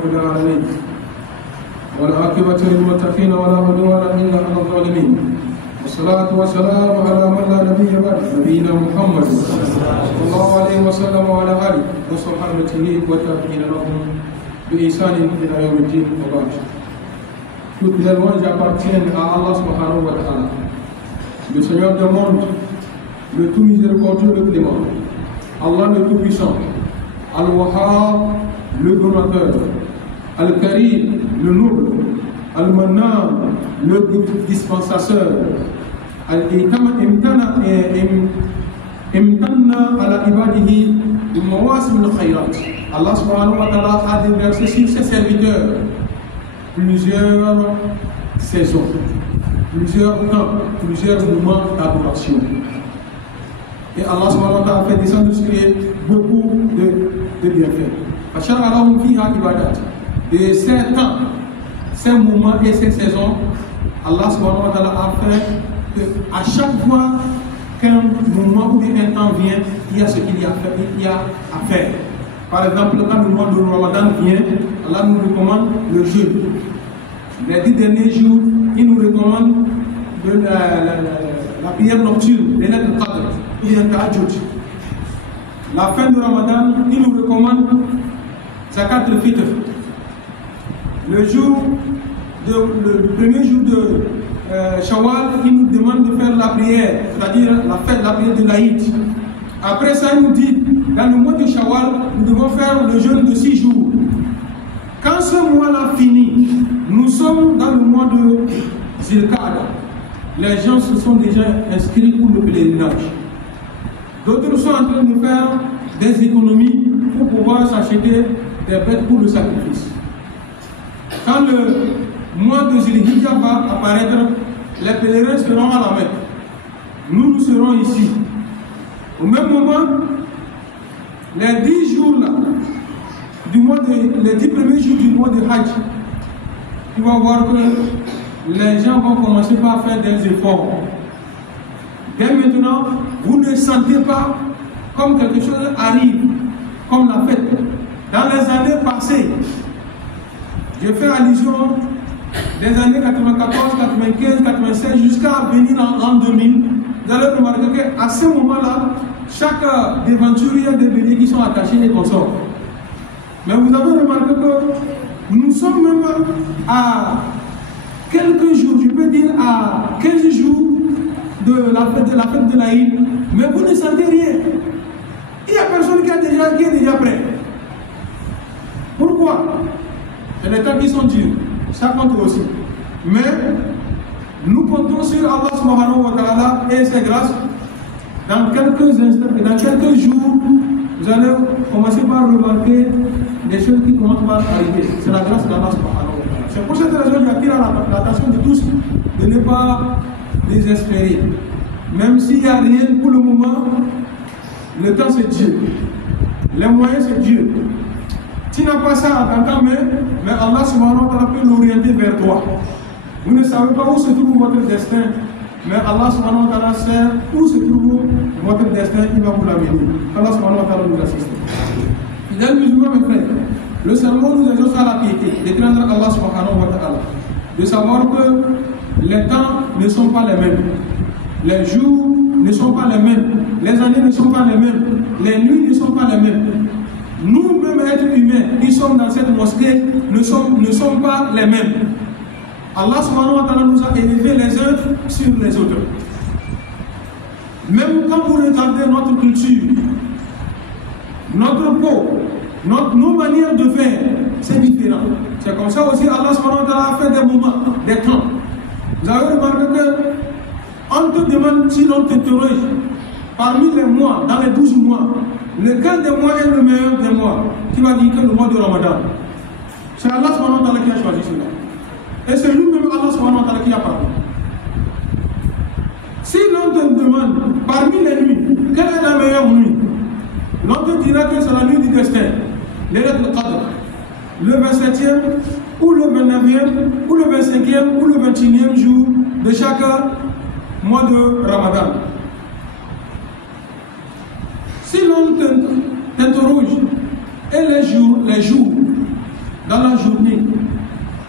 رب العالمين والعاقبة للمتقين ولا عدوان إلا على الظالمين والصلاة والسلام على من لا نبي بعد نبينا محمد صلى الله عليه وسلم وعلى آله وصحبه والتابعين لهم بإحسان إلى يوم الدين وبعد. Toutes les louanges appartiennent à Allah subhanahu wa ta'ala, le Seigneur du monde, le tout miséricordieux, le clément, Allah le tout puissant, Al-Wahhab, le donateur, Al-Karim, le noble, Al-Mannan, le dispensateur, Al-Imtana ala ibadihi al-mawasim al-khayrat. Allah subhanahu wa ta'ala a déversé sur ses serviteurs plusieurs saisons, plusieurs temps, plusieurs moments d'adoration. Et Allah subhanahu wa ta'ala a fait descendre sur eux beaucoup de bienfaits. Et ces temps, ces moments et ces saisons, Allah subhanahu wa ta'ala a fait qu'à chaque fois qu'un moment ou un temps vient, il y a ce qu'il y a à faire. Par exemple, quand le mois de Ramadan vient, Allah nous recommande le jeûne. Les 10 derniers jours, il nous recommande la prière nocturne, les lettres Qadr, il y a un tahajjud. La fin de Ramadan, il nous recommande Zakat al-Fitr. Le premier jour de Shawwal, il nous demande de faire la prière, c'est-à-dire la prière de l'Aïd. Après ça, il nous dit, dans le mois de Shawwal, nous devons faire le jeûne de 6 jours. Quand ce mois-là finit, nous sommes dans le mois de Zilqa'ada. Les gens se sont déjà inscrits pour le pèlerinage. D'autres sont en train de faire des économies pour pouvoir s'acheter des bêtes pour le sacrifice. Quand le mois de Zilhijja va apparaître, les pèlerins seront à la Mecque. Nous serons ici. Au même moment, les 10 jours là, les 10 premiers jours du mois de Hajj, tu vas voir que les gens vont commencer par faire des efforts. Dès maintenant, vous ne sentez pas comme quelque chose arrive, comme la fête. Dans les années passées, je fais allusion des années 94, 95, 96 jusqu'à venir en l'an 2000. Vous allez remarquer qu'à ce moment-là, chaque devanture, il y a des béliers qui sont attachés et consorts. Mais vous avez remarqué que nous sommes même à quelques jours, je peux dire à 15 jours de la fête de l'Aïd, mais vous ne sentez rien. Il n'y a personne qui est déjà prêt. Pourquoi? C'est les temps qui sont durs, ça compte aussi. Mais nous comptons sur Allah subhanahu wa ta'ala et ses grâces. Dans quelques instants, dans quelques jours, vous allez commencer par remarquer des choses qui commencent par arriver. C'est la grâce d'Allah subhanahu wa ta'ala. C'est pour cette raison que j'attire l'attention de tous de ne pas désespérer. Même s'il n'y a rien pour le moment, le temps c'est Dieu. Les moyens c'est Dieu. Tu n'as pas ça à ta main, mais Allah subhanahu wa ta'ala peut l'orienter vers toi. Vous ne savez pas où se trouve votre destin, mais Allah subhanahu wa ta'ala sait où se trouve votre destin, il va vous l'amener. Allah subhanahu wa ta'ala nous assiste. Fidèles musulmans, mes frères, le sermon nous exhorte à la piété, de craindre Allah subhanahu wa ta'ala, de savoir que les temps ne sont pas les mêmes, les jours ne sont pas les mêmes, les années ne sont pas les mêmes, les nuits ne sont pas les mêmes. Nous-mêmes, êtres humains, qui sommes dans cette mosquée, ne sommes pas les mêmes. Allah subhanahu wa ta'ala nous a élevés les uns sur les autres. Même quand vous regardez notre culture, notre peau, nos manières de faire, c'est différent. C'est comme ça aussi Allah subhanahu wa ta'ala a fait des moments, des temps. Vous avez remarqué qu'on te demande si l'on t'interroge parmi les mois, dans les 12 mois, lequel des mois est le meilleur des mois? Tu vas dire que le mois de Ramadan. C'est Allah subhanahu wa ta'ala qui a choisi cela. Et c'est lui-même Allah subhanahu wa ta'ala qui a parlé. Si l'on te demande parmi les nuits, quelle est la meilleure nuit? L'on te dira que c'est la nuit du destin, les lettres Qadr, le 27e, ou le 29e, ou le 25e, ou le 21e jour de chaque mois de Ramadan. Si l'on t'interroge, et les jours dans la journée,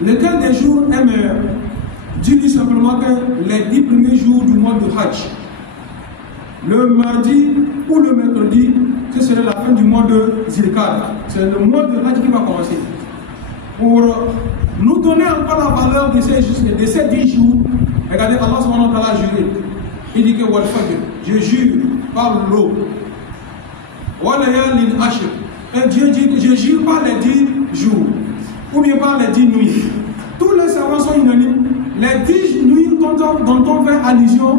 lequel des jours est meilleur? Dis-lui simplement que les 10 premiers jours du mois de Hajj, le mardi ou le mercredi, ce serait la fin du mois de Zilkad. C'est le mois de Hajj qui va commencer. Pour nous donner encore la valeur de ces 10 jours, regardez, Allah subhanahu wa ta'ala a juré. Il dit que Wal Fajr, je jure par l'eau. Wa layalin ashr. Et Dieu dit que je jure par les 10 jours, ou bien par les 10 nuits. Tous les savants sont unanimes. Les 10 nuits dont on fait allusion,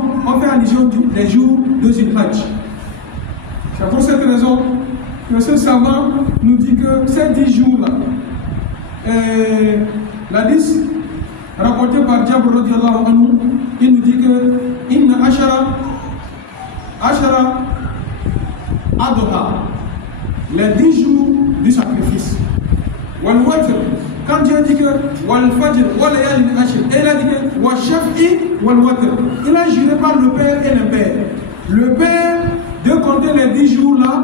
des jours de Zilhajj. C'est pour cette raison que ce savant nous dit que ces 10 jours-là, l'hadith rapporté par Jabr radiyallahu anhu, il nous dit que Inna ashara adha, les 10 jours du sacrifice. Wal watr, quand Dieu dit que wal fajr wal layalin ashr, et il a dit que wal shaf'i wal watr, il a juré par le Père et le Père. Le Père de compter les 10 jours là,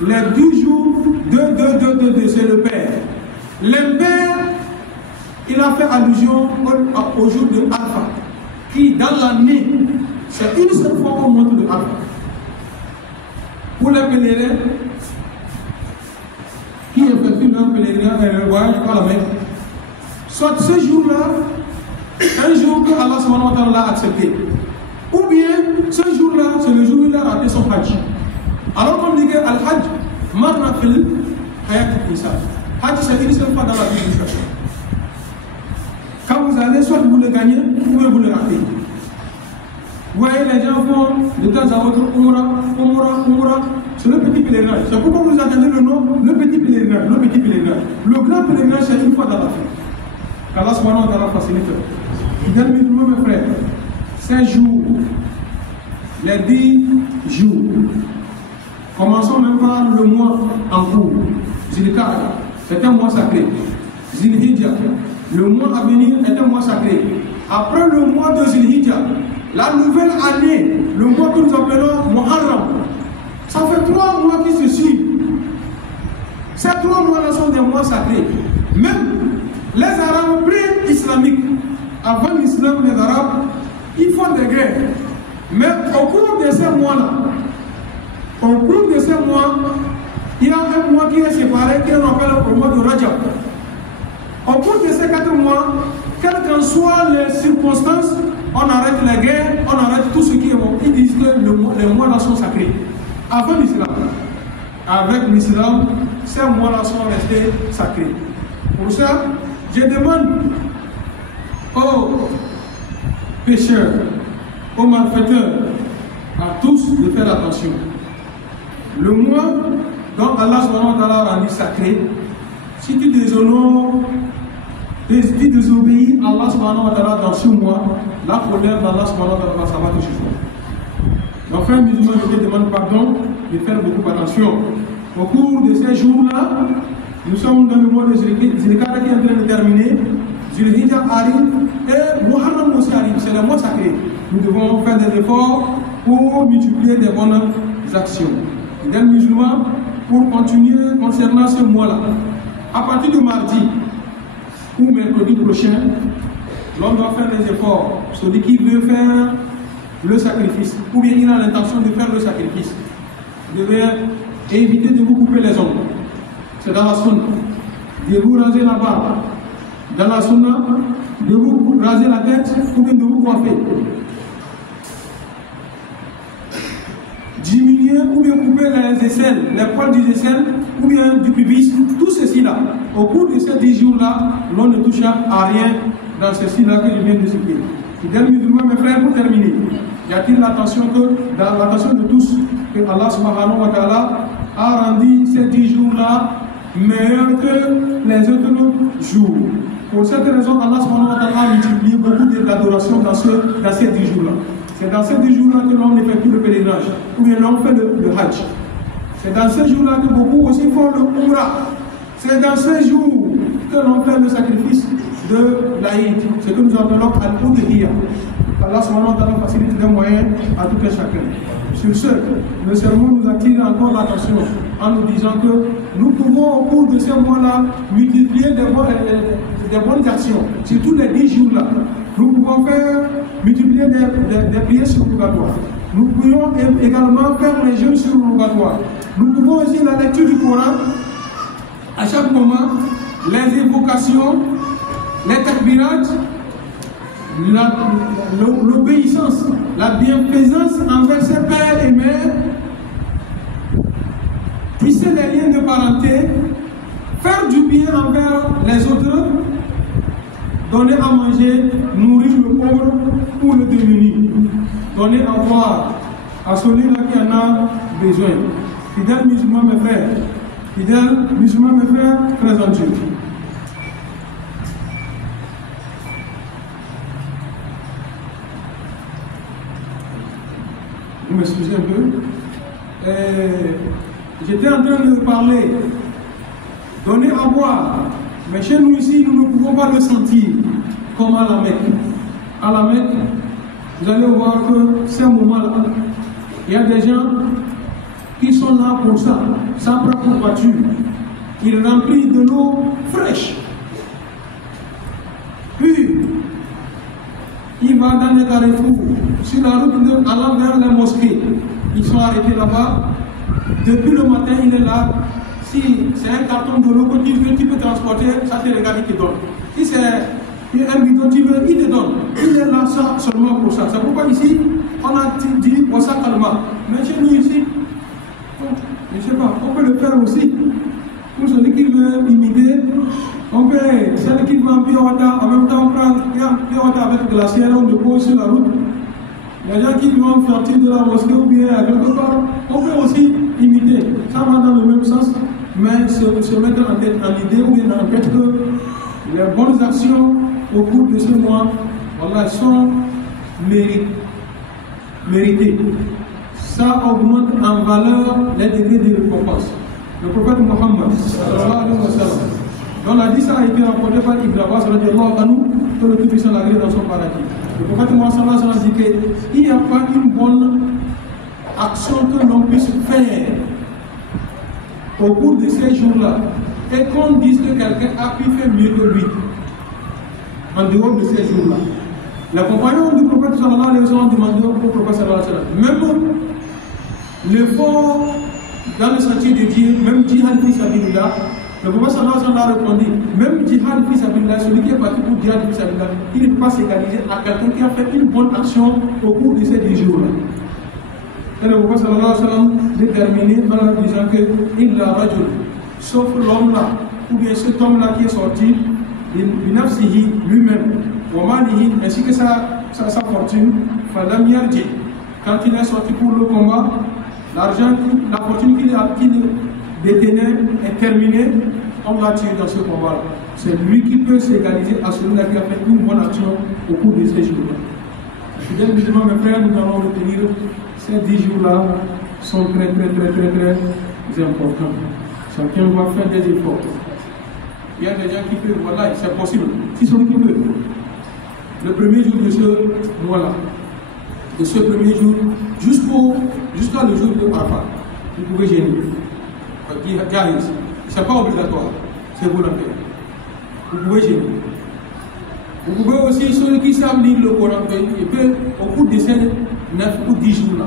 les 10 jours c'est le Père. Le Père, il a fait allusion au jour de Alpha, qui dans l'année, c'est une seule fois qu'on monte de Alpha. Pour les pèlerins qui effectuent leur pèlerinage, voyage par la mer, soit ce jour-là, un jour que Allah subhanahu wa ta'ala l'a accepté, ou bien ce jour-là, c'est le jour où il a raté son Hajj. Alors qu'on dit que Al-Hajj, marna fil hayat al-insan. Hajj, c'est une seule fois dans la vie du chrétien. Quand vous allez, soit vous le gagnez, ou bien vous le ratez. Vous voyez, les gens font de temps à autre Umrah, c'est le petit pèlerinage. C'est pourquoi vous entendez le nom, le petit pèlerinage, le petit pèlerinage. Le grand pèlerinage, c'est une fois dans la vie. Qu'Allah subhanahu wa ta'ala facilite. Fidèles musulmans, mes frères, ces jours, les 10 jours, commençons même par le mois en cours. Zilkad, c'est un mois sacré. Zilhijjah, le mois à venir est un mois sacré. Après le mois de Zilhijjah, la nouvelle année, le mois que nous appelons Muharram, ça fait 3 mois qui se suivent. Ces 3 mois-là sont des mois sacrés. Même les Arabes pré-islamiques, avant l'islam, les Arabes, ils font des guerres. Mais au cours de ces mois-là, il y a un mois qui est séparé, qu'on appelle le mois de Rajab. Au cours de ces 4 mois, quelles qu'en soient les circonstances, on arrête les guerres, on arrête tout ce qui est bon. Ils disent que les mois-là sont sacrés. Avant l'islam, avec l'islam, ces mois-là sont restés sacrés. Pour ça, je demande aux pécheurs, aux malfaiteurs, à tous de faire attention. Le mois dont Allah subhanahu wa ta'ala a rendu sacré, si tu déshonores, tu désobéis à Allah subhanahu wa ta'ala dans ce mois, la colère d'Allah subhanahu wa ta'ala, ça va te suffire. Donc, frères musulmans, je te demande pardon de faire beaucoup attention. Au cours de ces jours-là, nous sommes dans le mois de Zilkad qui est en train de terminer. Zilhijjah arrive et Muharram aussi arrive, c'est le mois sacré. Nous devons faire des efforts pour multiplier des bonnes actions. Fidèles musulmans, pour continuer concernant ce mois-là, à partir de mardi ou mercredi prochain, l'on doit faire des efforts. Celui qui veut faire le sacrifice, ou bien il a l'intention de faire le sacrifice, devait éviter de vous couper les ongles. C'est dans la sunna. De vous raser la barbe. Dans la sunna, de vous raser la tête ou bien de vous coiffer. Diminuer ou bien couper les aisselles, les poils des aisselles ou bien du pubis, tout ceci-là. Au cours de ces 10 jours-là, l'on ne touche à rien dans ceci-là que je viens de citer. Fidèles musulmans, mes frères, pour terminer, y a-t-il l'attention dans l'attention de tous, que Allah subhanahu wa ta'ala a rendu ces 10 jours-là meilleurs que les autres jours. Pour cette raison, Allah subhanahu wa ta'ala a multiplié beaucoup d'adoration dans ces 10 jours-là. C'est dans ces 10 jours-là que l'on effectue le pèlerinage, ou bien l'on fait le Hajj. C'est dans ces jours-là que beaucoup aussi font le Umrah. C'est dans ces jours que l'on fait le sacrifice de l'Aïd, ce que nous appelons Al-Udhiyah. Allah subhanahu wa ta'ala facilite les moyens à tout et chacun. Sur ce, le sermon nous attire encore l'attention en nous disant que nous pouvons au cours de ces mois-là multiplier des bonnes actions, surtout les 10 jours-là. Nous pouvons multiplier des prières surrogatoires. Nous pouvons également faire les jeûnes surrogatoires. Nous pouvons aussi la lecture du Coran, à chaque moment, les évocations, les takbirats, l'obéissance, la bienfaisance envers ses pères et mères, tisser les liens de parenté, faire du bien envers les autres, donner à manger, nourrir le pauvre ou le démuni, donner à boire à celui-là qui en a besoin. Fidèles musulmans, mes frères, frères en Dieu. Vous m'excusez un peu. J'étais en train de parler, donner à boire, mais chez nous ici, nous ne pouvons pas le sentir comme à la Mecque. À la Mecque, vous allez voir que ces moments-là, il y a des gens qui sont là pour ça, sans propre voiture. Ils remplissent de l'eau fraîche. Puis, il va dans les carrefours, sur la route allant vers la mosquée. Ils sont arrêtés là-bas. Depuis le matin, il est là. Si c'est un carton de l'eau que tu peux transporter, ça te regarde, il te donne. Si c'est un bidon, tu veux, il te donne. Il est là ça, seulement pour ça. C'est pourquoi ici, on a dit pour ça calma. Mais chez nous ici, je ne sais pas, on peut le faire aussi. Pour celui qui veut imiter, on peut, celui qui veut un pure water, en même temps on prend un pure water avec glacière, on le pose sur la route. Les gens qui vont sortir de la mosquée ou bien à quelque part, on peut aussi imiter. Ça va dans le même sens, mais se mettre en tête, en idée ou bien en tête que les bonnes actions au cours de ce mois, voilà, sont méritées. Ça augmente en valeur les degrés de récompense. Le prophète Mohammed, dont la hadith a été rapporté par Ibn Abbas, que le Tout-Puissant l'a gré dans son paradis. Le prophète Mohammed dit qu'il n'y a pas une bonne action que l'on puisse faire au cours de ces jours-là et qu'on dise que quelqu'un a pu faire mieux que lui en dehors de ces jours-là. Les compagnons du prophète sallallahu alayhi wa sallam demandaient au prophète sallallahu alayhi wa sallam, même l'effort dans le sentier de Dieu, même djihad fi sabilillah, le prophète sallallahu alayhi wa sallam a répondu, même djihad fi sabilillah, celui qui est parti pour djihad fi sabilillah, il ne peut pas s'égaliser à quelqu'un qui a fait une bonne action au cours de ces 10 jours-là. Et le prophète sallallahu alayhi wa sallam déterminé en leur disant que il la rajul, sauf l'homme-là, ou bien cet homme-là qui est sorti, binafsihi lui-même, wa malihi, ainsi que sa fortune, falam yarji, quand il est sorti pour le combat, l'argent, la fortune qu'il détenait est terminée, on l'a tué dans ce combat-là. C'est lui qui peut s'égaliser à celui-là qui a fait une bonne action au cours de ces jours-là. Fidèles musulmans, mes frères, nous allons retenir ces 10 jours-là sont très importants. Chacun doit faire des efforts. Il y a des gens qui peuvent, voilà, c'est possible. Si celui qui peut, le premier jour de ce mois-là, de ce premier jour, jusqu'à le jour de Arafat, vous pouvez gêner. Ce n'est pas obligatoire, c'est volontaire. Vous pouvez gêner. Vous pouvez aussi, ceux qui savent lire le Coran, ils peuvent, au cours de ces 9 ou 10 jours-là,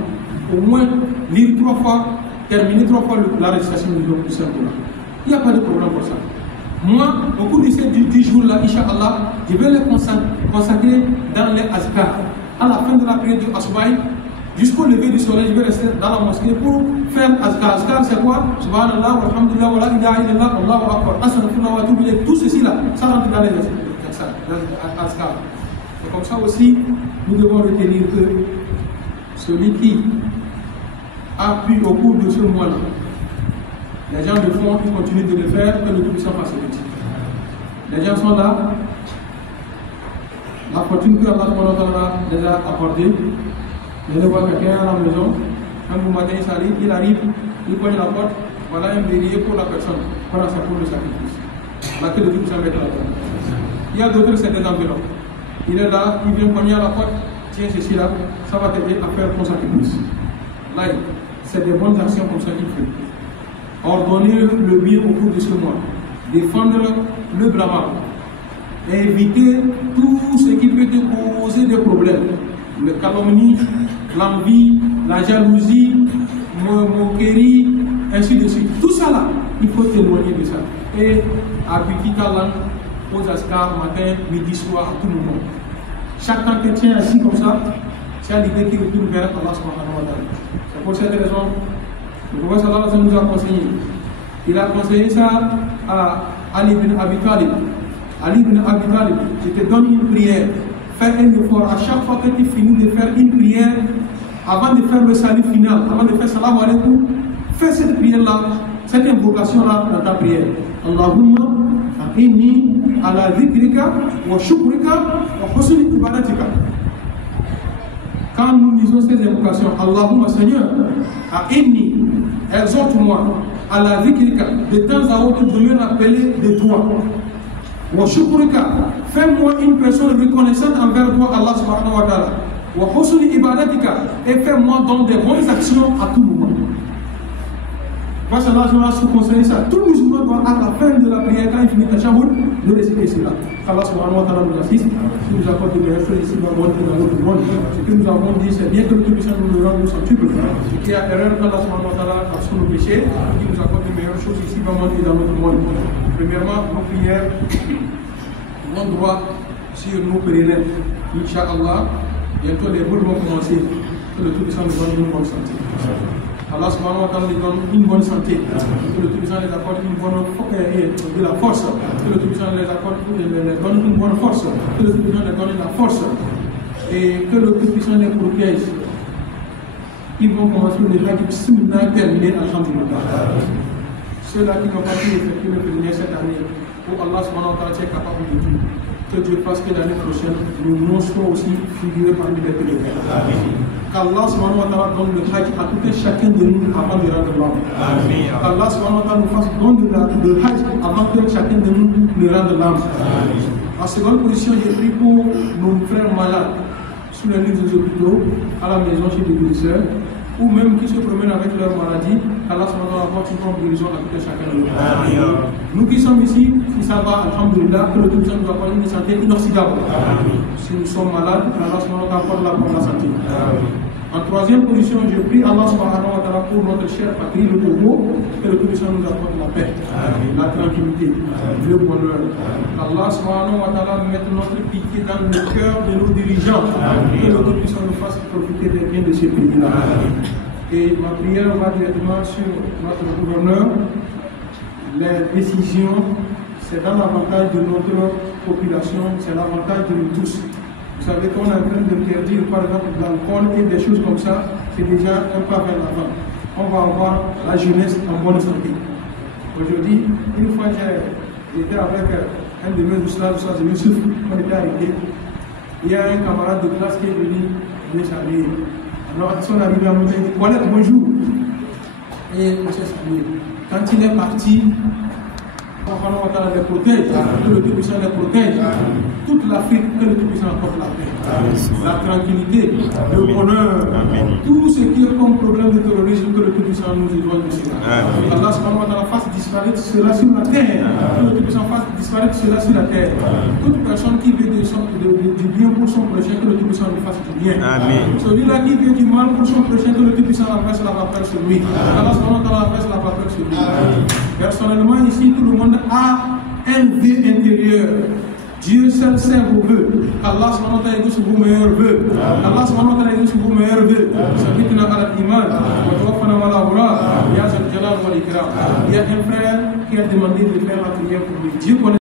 au moins lire 3 fois, terminer 3 fois la récitation du Saint-Coran. Il n'y a pas de problème pour ça. Moi, au cours de ces 10 jours-là, Inch'Allah, je vais les consacrer dans les azkar. À la fin de la prière du Asbaï, jusqu'au lever du soleil, je vais rester dans la mosquée pour faire azkar. Azkar, c'est quoi? Subhanallah, walhamdulillah, wa la ilaha illallah, Allahu akbar, astaghfirullah wa atubu ilayh. Tout ceci là, ça rentre dans les azkar. Et comme ça aussi, nous devons retenir que celui qui a pu au cours de ce mois-là, les gens le font, ils continuent de le faire, que le Tout-Puissant fasse petit. Les gens sont là, la fortune que Allah les a accordée. Je vais voir quelqu'un à la maison, un bon matin il arrive, il cogne la porte, voilà un bélier pour la personne, voilà c'est pour le sacrifice. Là que le Tout-Puissant met la porte. Il y a d'autres, c'est des enveloppes. Il est là, il vient cogner à la porte, tiens ceci là, ça va t'aider à faire ton sacrifice. Là, c'est des bonnes actions comme ça qu'il fait. ordonner le bien au cours de ce mois, défendre le blâmable, éviter tout ce qui peut te causer des problèmes, le calomnie, l'envie, la jalousie, moquerie, ainsi de suite. Tout ça là, il faut t'éloigner de ça. Et appliquer ta langue aux askars matin, midi, soir, à tout moment. Chaque temps que tu tiens assis comme ça, c'est à l'idée qu'il retourne vers Allah subhanahu wa ta'ala. C'est pour cette raison le prophète sallallahu alayhi wa sallam nous a conseillé. Il a conseillé ça à Ali ibn Abi Talib. Ali ibn Abi Talib, je te donne une prière. Fais un effort à chaque fois que tu finis de faire une prière, avant de faire le salut final, avant de faire salam alaykoum, fais cette prière-là, cette invocation-là dans ta prière. Allahumma inni ala dhikrika wa shukrika wa husni ibadatika. Quand nous lisons ces invocations, Allahumma Seigneur, inni, exhorte-moi à la dhikrika, de temps à autre de me rappeler de toi. Wa shukrika, fais-moi une personne reconnaissante envers toi, Allah subhanahu wa ta'ala. Wa husni ibadatika, et fais-moi donc des bonnes actions à tout moment. Parce que là, je vais conseiller ça. Tout musulman doit, à la fin de la prière, quand il finit ta chamoud, de réciter cela. Allah subhanahu wa ta'ala nous assiste, qui nous accorde de meilleures choses ici dans le monde et dans l'autre monde. Ce que nous avons dit, c'est bien que le Tout-Puissant nous le rende, nous centuple. Ce qui est erreur, Allah subhanahu wa ta'ala a sur nos péchés, qui nous accorde de meilleures choses ici dans le monde et dans l'autre monde. Premièrement, nos prières vont droit sur nos pèlerins. Inch'Allah, bientôt les boules vont commencer. Que le Tout-Puissant nous donne une bonne santé. Allah subhanahu wa ta'ala nous donne une bonne santé, que le Tout-Puissant les accorde de la force, que le Tout-Puissant les donne une bonne force, que le Tout-Puissant les donne la force, et que le Tout-Puissant les protège. Ils vont commencer le hajj bismillah terminé, alhamdulillah. Ceux-là qui n'ont pas pu effectuer le pèlerinage cette année, où Allah subhanahu wa ta'ala est capable de tout, que Dieu fasse que l'année prochaine, nous soyons aussi figurés parmi les pèlerins. Qu'Allah subhanahu wa ta'ala donne le hajj à tout et chacun de nous avant de rendre l'âme. Qu'Allah subhanahu wa ta'ala nous fasse don de le hajj avant que chacun de nous ne rende l'âme. En seconde position, j'ai pris pour nos frères malades sous les lits des hôpitaux, à la maison chez les guérisseurs, ou même qui se promènent avec leur maladie. qu'Allah subhanahu wa ta'ala apporte une grande guérison à tout et chacun de nous. Nous qui sommes ici, si ça va, alhamdulillah, que le Tout-Puissant nous apporte une santé inoxydable. Si nous sommes malades, qu'Allah subhanahu wa ta'ala apporte la santé. En troisième position, je prie Allah subhanahu wa ta'ala pour notre chère patrie, le Togo, que le Tout-Puissant nous apporte la paix, la tranquillité, le bonheur. Allah subhanahu wa ta'ala mette notre pitié dans le cœur de nos dirigeants, que le Tout-Puissant nous fasse profiter des biens de ces pays-là. Et ma prière va directement sur notre gouverneur. Les décisions, c'est dans l'avantage de notre population, c'est l'avantage de nous tous. Vous savez qu'on est en train d'interdire par exemple l'alcool et des choses comme ça, c'est déjà un pas vers l'avant. On va avoir la jeunesse en bonne santé. Aujourd'hui, une fois j'étais avec un de mes oustaz de Youssouf, on était arrêté. Il y a un camarade de classe qui est venu me saluer. Alors, ils sont arrivés à me dire, voilà, bonjour. Et M. Samuel, quand il est parti, Allah les protège, que le Tout-Puissant les protège, toute l'Afrique, que le Tout-Puissant apporte la paix, la tranquillité, le bonheur, tout ce qui est comme problème de terrorisme, que le Tout-Puissant nous éloigne de cela. Allah subhanahu wa ta'ala fasse disparaître cela sur la terre, que le Tout-Puissant fasse disparaître cela sur la terre. Toute personne qui veut du bien pour son prochain, que le Tout-Puissant lui fasse du bien. Celui-là qui veut du mal pour son prochain, que le Tout-Puissant renverse la vapeur sur lui. Allah subhanahu wa ta'ala renverse la vapeur sur lui. Personnellement, ici, tout le monde a un vœu intérieur. Dieu seul sait vos vœux. Allah subhanahu wa ta'ala est sur vos meilleurs vœux. Allah subhanahu wa ta'ala est sur vos meilleurs vœux. Sabitna ala l'iman, wa tawaffana ala awra, ya zal jalal wal ikram. Il y a un frère qui a demandé de faire la prière pour lui. Dieu connaît